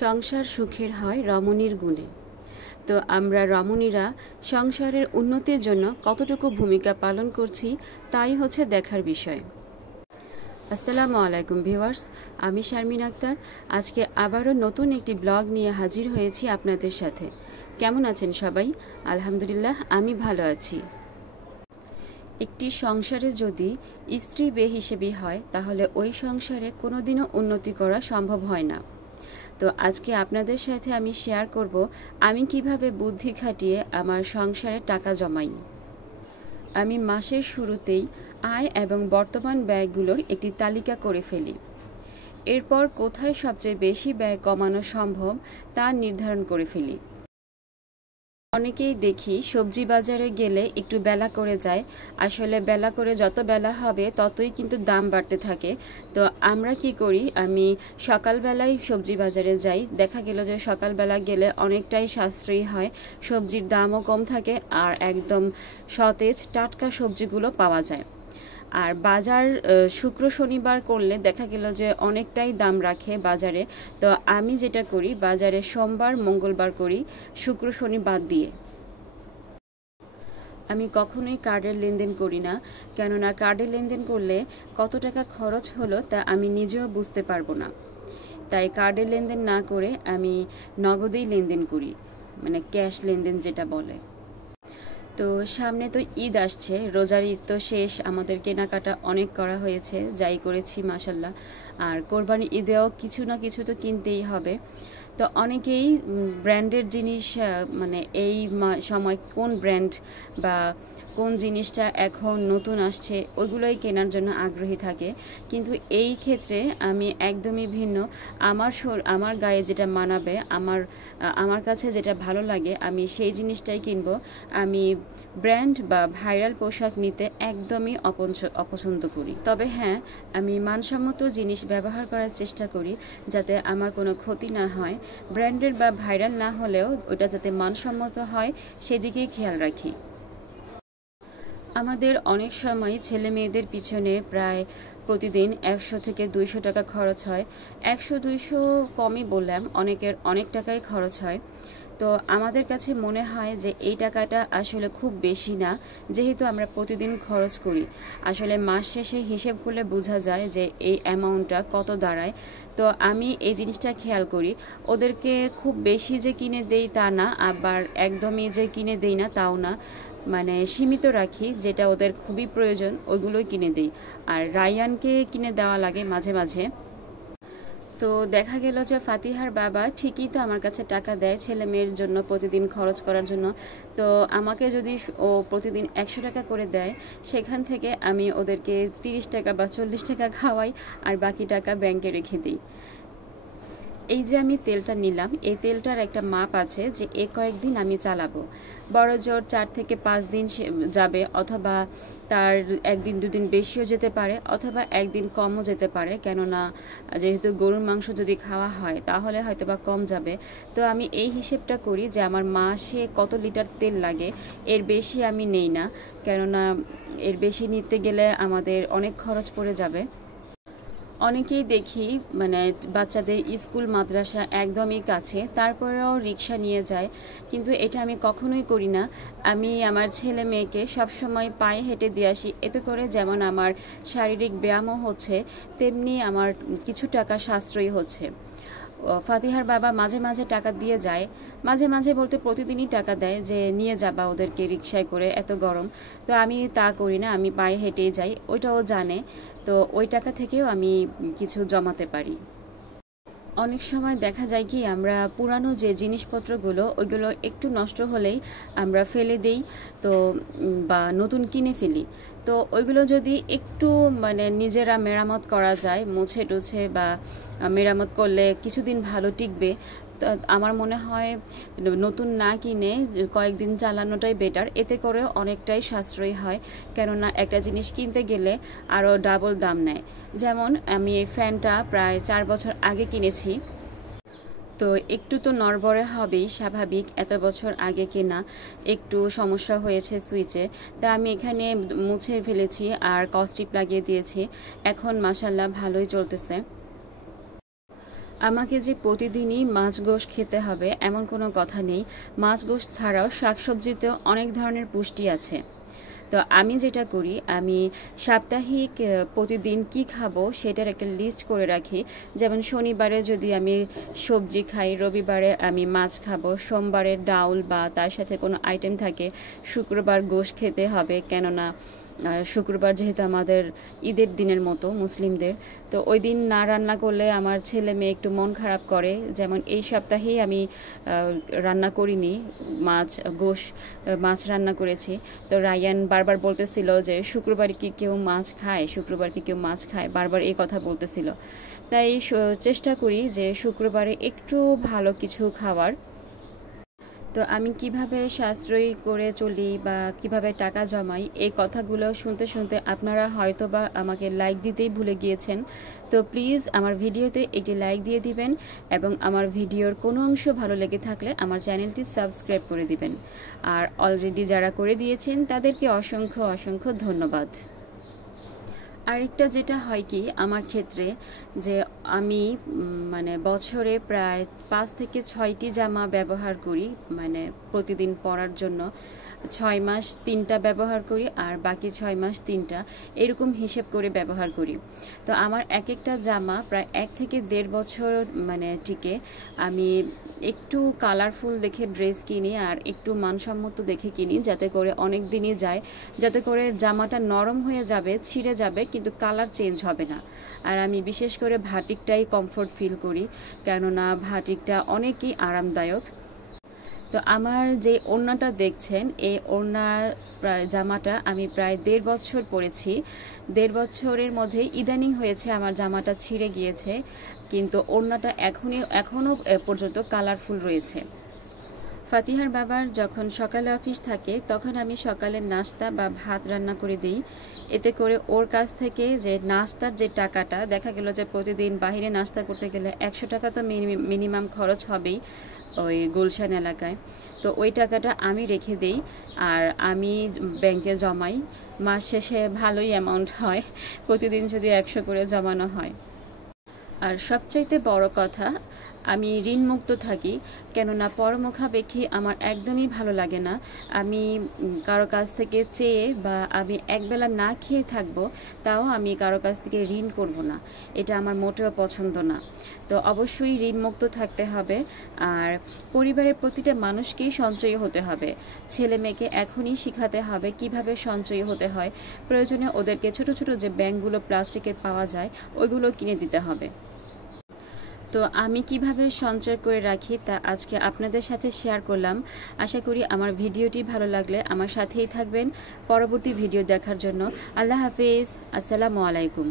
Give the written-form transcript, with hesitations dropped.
সংসার সুখের হয় রমণীর গুণে। তো আমরা রমণীরা সংসারের উন্নতির জন্য কতটুকু ভূমিকা পালন করছি তাই হচ্ছে দেখার বিষয়। আসসালামু আলাইকুম ভিউয়ার্স, আমি শারমিন আক্তার। আজকে আবারও নতুন একটি ব্লগ নিয়ে হাজির হয়েছি আপনাদের সাথে। কেমন আছেন সবাই? আলহামদুলিল্লাহ, আমি ভালো আছি। একটি সংসারে যদি স্ত্রী বেহিসেবি হয় তাহলে ওই সংসারে কোনোদিনও উন্নতি করা সম্ভব হয় না। তো আজকে আপনাদের সাথে আমি শেয়ার করব আমি কিভাবে বুদ্ধি খাটিয়ে আমার সংসারে টাকা জমাই। আমি মাসের শুরুতেই আয় এবং বর্তমান ব্যয়গুলোর একটি তালিকা করে ফেলি। এরপর কোথায় সবচেয়ে বেশি ব্যয় কমানো সম্ভব তা নির্ধারণ করে ফেলি। অনেকেই দেখি সবজি বাজারে গেলে একটু বেলা করে যায়। আসলে বেলা করে যত বেলা হবে ততই কিন্তু দাম বাড়তে থাকে। তো আমরা কি করি, আমি সকালবেলায় সবজি বাজারে যাই। দেখা গেল যে সকালবেলা গেলে অনেকটাই সাশ্রয়ী হয়, সবজির দামও কম থাকে আর একদম সতেজ টাটকা সবজিগুলো পাওয়া যায়। আর বাজার শুক্র শনিবার করলে দেখা গেল যে অনেকটাই দাম রাখে বাজারে। তো আমি যেটা করি, বাজারে সোমবার মঙ্গলবার করি, শুক্র শনি বাদ দিয়ে। আমি কখনোই কার্ডের লেনদেন করি না, কেননা কার্ডের লেনদেন করলে কত টাকা খরচ হলো তা আমি নিজেও বুঝতে পারবো না। তাই কার্ডের লেনদেন না করে আমি নগদেই লেনদেন করি, মানে ক্যাশ লেনদেন যেটা বলে। তো সামনে তো ঈদ আসছে, রোজার ঈদ তো শেষ, আমাদের কেনাকাটা অনেক করা হয়েছে, যাই করেছি মাশাল্লাহ। আর কোরবানি ঈদেও কিছু না কিছু তো কিনতেই হবে। তো অনেকেই ব্র্যান্ডের জিনিস, মানে এই সময় কোন ব্র্যান্ড বা কোন জিনিসটা এখন নতুন আসছে ওইগুলোই কেনার জন্য আগ্রহী থাকে। কিন্তু এই ক্ষেত্রে আমি একদমই ভিন্ন। আমার গায়ে যেটা মানাবে, আমার কাছে যেটা ভালো লাগে আমি সেই জিনিসটাই কিনব। আমি ব্র্যান্ড বা ভাইরাল পোশাক নিতে একদমই অপছন্দ করি। তবে হ্যাঁ, আমি মানসম্মত জিনিস ব্যবহার করার চেষ্টা করি যাতে আমার কোনো ক্ষতি না হয়। ব্র্যান্ডেড বা ভাইরাল না হলেও ওটা যাতে মানসম্মত হয় সেদিকেই খেয়াল রাখি। আমাদের অনেক সময় ছেলে মেয়েদের পিছনে প্রায় প্রতিদিন 100 থেকে 200 টাকা খরচ হয়। 100-200 কমই বললাম, অনেকের অনেক টাকাই খরচ হয়। তো আমাদের কাছে মনে হয় যে এই টাকাটা আসলে খুব বেশি না, যেহেতু আমরা প্রতিদিন খরচ করি। আসলে মাস শেষে হিসেব করলে বোঝা যায় যে এই অ্যামাউন্টটা কত দাঁড়ায়। তো আমি এই জিনিসটা খেয়াল করি। ওদেরকে খুব বেশি যে কিনে দেই তা না, আবার একদমই যে কিনে দেই না তাও না, মানে সীমিত রাখি। যেটা ওদের খুবই প্রয়োজন ওইগুলোই কিনে দিই। আর রায়ানকে কিনে দেওয়া লাগে মাঝে মাঝে। তো দেখা গেল যে ফাতিহার বাবা ঠিকই তো আমার কাছে টাকা দেয় ছেলে মেয়ের জন্য প্রতিদিন খরচ করার জন্য। তো আমাকে যদি ও প্রতিদিন 100 টাকা করে দেয়, সেখান থেকে আমি ওদেরকে 30 টাকা বা 40 টাকা খাওয়াই আর বাকি টাকা ব্যাংকে রেখে দিই। এই যে আমি তেলটা নিলাম, এই তেলটার একটা মাপ আছে যে কয়েকদিন আমি চালাবো। বড় জোর 4 থেকে 5 দিন যাবে, অথবা তার একদিন দুদিন বেশিও যেতে পারে, অথবা একদিন কমও যেতে পারে। কেননা যেহেতু গরুর মাংস যদি খাওয়া হয় তাহলে হয়তো বা কম যাবে। তো আমি এই হিসেবটা করি যে আমার মাসে কত লিটার তেল লাগে, এর বেশি আমি নেই না, কেননা এর বেশি নিতে গেলে আমাদের অনেক খরচ পড়ে যাবে। অনেকেই দেখি মানে বাচ্চাদের স্কুল মাদ্রাসা একদমই কাছে, তারপরেও রিক্সা নিয়ে যায়, কিন্তু এটা আমি কখনোই করি না। আমি আমার ছেলে মেয়েকে সবসময় পায়ে হেঁটে দিয়ে আসি। এতে করে যেমন আমার শারীরিক ব্যায়ামও হচ্ছে, তেমনি আমার কিছু টাকা সাশ্রয়ী হচ্ছে। ফাতিহার বাবা মাঝে মাঝে টাকা দিয়ে যায়, মাঝে মাঝে বলতে প্রতিদিনই টাকা দেয় যে নিয়ে যাবা ওদেরকে রিক্সায় করে, এত গরম। তো আমি তা করি না, আমি পায়ে হেঁটেই যাই, ওইটাও জানে। তো ওই টাকা থেকেও আমি কিছু জমাতে পারি। অনেক সময় দেখা যায় কি, আমরা পুরানো যে জিনিসপত্রগুলো ওইগুলো একটু নষ্ট হলেই আমরা ফেলে দেই, তো বা নতুন কিনে ফেলি। তো ওইগুলো যদি একটু মানে নিজেরা মেরামত করা যায়, মুছে টুছে বা মেরামত করলে কিছুদিন ভালো টিকবে। আমার মনে হয় নতুন না কিনে কয়েকদিন চালানোটাই বেটার, এতে করেও অনেকটাই সাশ্রয়ী হয়। কেননা একটা জিনিস কিনতে গেলে আরও ডাবল দাম নেয়। যেমন আমি এই ফ্যানটা প্রায় 4 বছর আগে কিনেছি, তো একটু তো নড়বড়ে হবেই, স্বাভাবিক, এত বছর আগে কেনা, একটু সমস্যা হয়েছে সুইচে। তা আমি এখানে মুছে ফেলেছি আর কস্টিপ লাগিয়ে দিয়েছি, এখন মাশাল্লাহ ভালোই চলতেছে। আমাকে যে প্রতিদিনই মাছ গোশ খেতে হবে এমন কোনো কথা নেই। মাছ গোশ ছাড়াও শাকসবজিতেও অনেক ধরনের পুষ্টি আছে। তো আমি যেটা করি, আমি সাপ্তাহিক প্রতিদিন কি খাবো সেটার একটা লিস্ট করে রাখি। যেমন শনিবারে যদি আমি সবজি খাই, রবিবারে আমি মাছ খাবো, সোমবারে ডাউল বা তার সাথে কোনো আইটেম থাকে, শুক্রবার গোশ খেতে হবে, কেননা শুক্রবার যেহেতু আমাদের ঈদের দিনের মতো মুসলিমদের, তো ওই দিন না রান্না করলে আমার ছেলে মেয়ে একটু মন খারাপ করে। যেমন এই সপ্তাহেই আমি রান্না করিনি, মাছ রান্না করেছি। তো রায়ান বারবার বলতেছিল যে শুক্রবার কি কেউ মাছ খায়, শুক্রবার কি কেউ মাছ খায়, বারবার এই কথা বলতেছিল। তাই চেষ্টা করি যে শুক্রবারে একটু ভালো কিছু খাওয়ার। তো আমি কিভাবে সাশ্রয়ী করে চলি বা কিভাবে টাকা জমাই, এই কথাগুলো শুনতে শুনতে আপনারা হয়তো বা আমাকে লাইক দিতেই ভুলে গিয়েছেন। তো প্লিজ আমার ভিডিওতে একটি লাইক দিয়ে দিবেন এবং আমার ভিডিওর কোনো অংশ ভালো লেগে থাকলে আমার চ্যানেলটি সাবস্ক্রাইব করে দিবেন। আর অলরেডি যারা করে দিয়েছেন তাদেরকে অসংখ্য অসংখ্য ধন্যবাদ। আরেকটা যেটা হয় কি আমার ক্ষেত্রে, যে আমি মানে বছরে প্রায় 5 থেকে 6টি জামা ব্যবহার করি, মানে প্রতিদিন পরার জন্য 6 মাস 3টা ব্যবহার করি আর বাকি 6 মাস 3টা, এরকম হিসেব করে ব্যবহার করি। তো আমার এক একটা জামা প্রায় 1 থেকে 1.5 বছর মানে টিকে। আমি একটু কালারফুল দেখে ড্রেস কিনি আর একটু মানসম্মত দেখে কিনি, যাতে করে অনেক দিনই যায়, যাতে করে জামাটা নরম হয়ে যাবে, ছিঁড়ে যাবে কিন্তু কালার চেঞ্জ হবে না। আর আমি বিশেষ করে ভাটিকটাই কমফোর্ট ফিল করি, কেননা ভাটিকটা অনেকই আরামদায়ক। তো আমার যে ওড়নাটা দেখছেন, এই জামাটা আমি প্রায় 1.5 বছর পরেছি। 1.5 বছরের মধ্যে ইদানিং হয়েছে আমার জামাটা ছিঁড়ে গিয়েছে, কিন্তু ওড়নাটা এখনও পর্যন্ত কালারফুল রয়েছে। ফাতিহার বাবার যখন সকালে অফিস থাকে তখন আমি সকালের নাস্তা বা ভাত রান্না করে দিই। এতে করে ওর কাছ থেকে যে নাস্তার যে টাকাটা, দেখা গেল যে প্রতিদিন বাইরে নাস্তা করতে গেলে 100 টাকা তো মিনিমাম খরচ হবেই ওই গুলশান এলাকায়। তো ওই টাকাটা আমি রেখে দিই আর আমি ব্যাংকে জমাই। মাস শেষে ভালোই অ্যামাউন্ট হয়, প্রতিদিন যদি 100 করে জমানো হয়। আর সবচাইতে বড় কথা, আমি ঋণমুক্ত থাকি, কেননা পরমুখাপেক্ষী আমার একদমই ভালো লাগে না। আমি কারো কাছ থেকে চেয়ে বা আমি একবেলা না খেয়ে থাকবো, তাও আমি কারো কাছ থেকে ঋণ করব না, এটা আমার মোটেও পছন্দ না। তো অবশ্যই ঋণমুক্ত থাকতে হবে। আর পরিবারের প্রতিটা মানুষকেই সঞ্চয়ী হতে হবে। ছেলে মেয়েকে এখনই শিখাতে হবে কিভাবে সঞ্চয়ী হতে হয়। প্রয়োজনে ওদেরকে ছোট ছোট যে ব্যাগগুলো প্লাস্টিকের পাওয়া যায় ওইগুলো কিনে দিতে হবে। তো আমি কিভাবে সঞ্চয় করে রাখি তা আজকে আপনাদের সাথে শেয়ার করলাম। আশা করি আমার ভিডিওটি ভালো লাগলে আমার সাথেই থাকবেন পরবর্তী ভিডিও দেখার জন্য। আল্লাহ হাফেজ, আসসালামু আলাইকুম।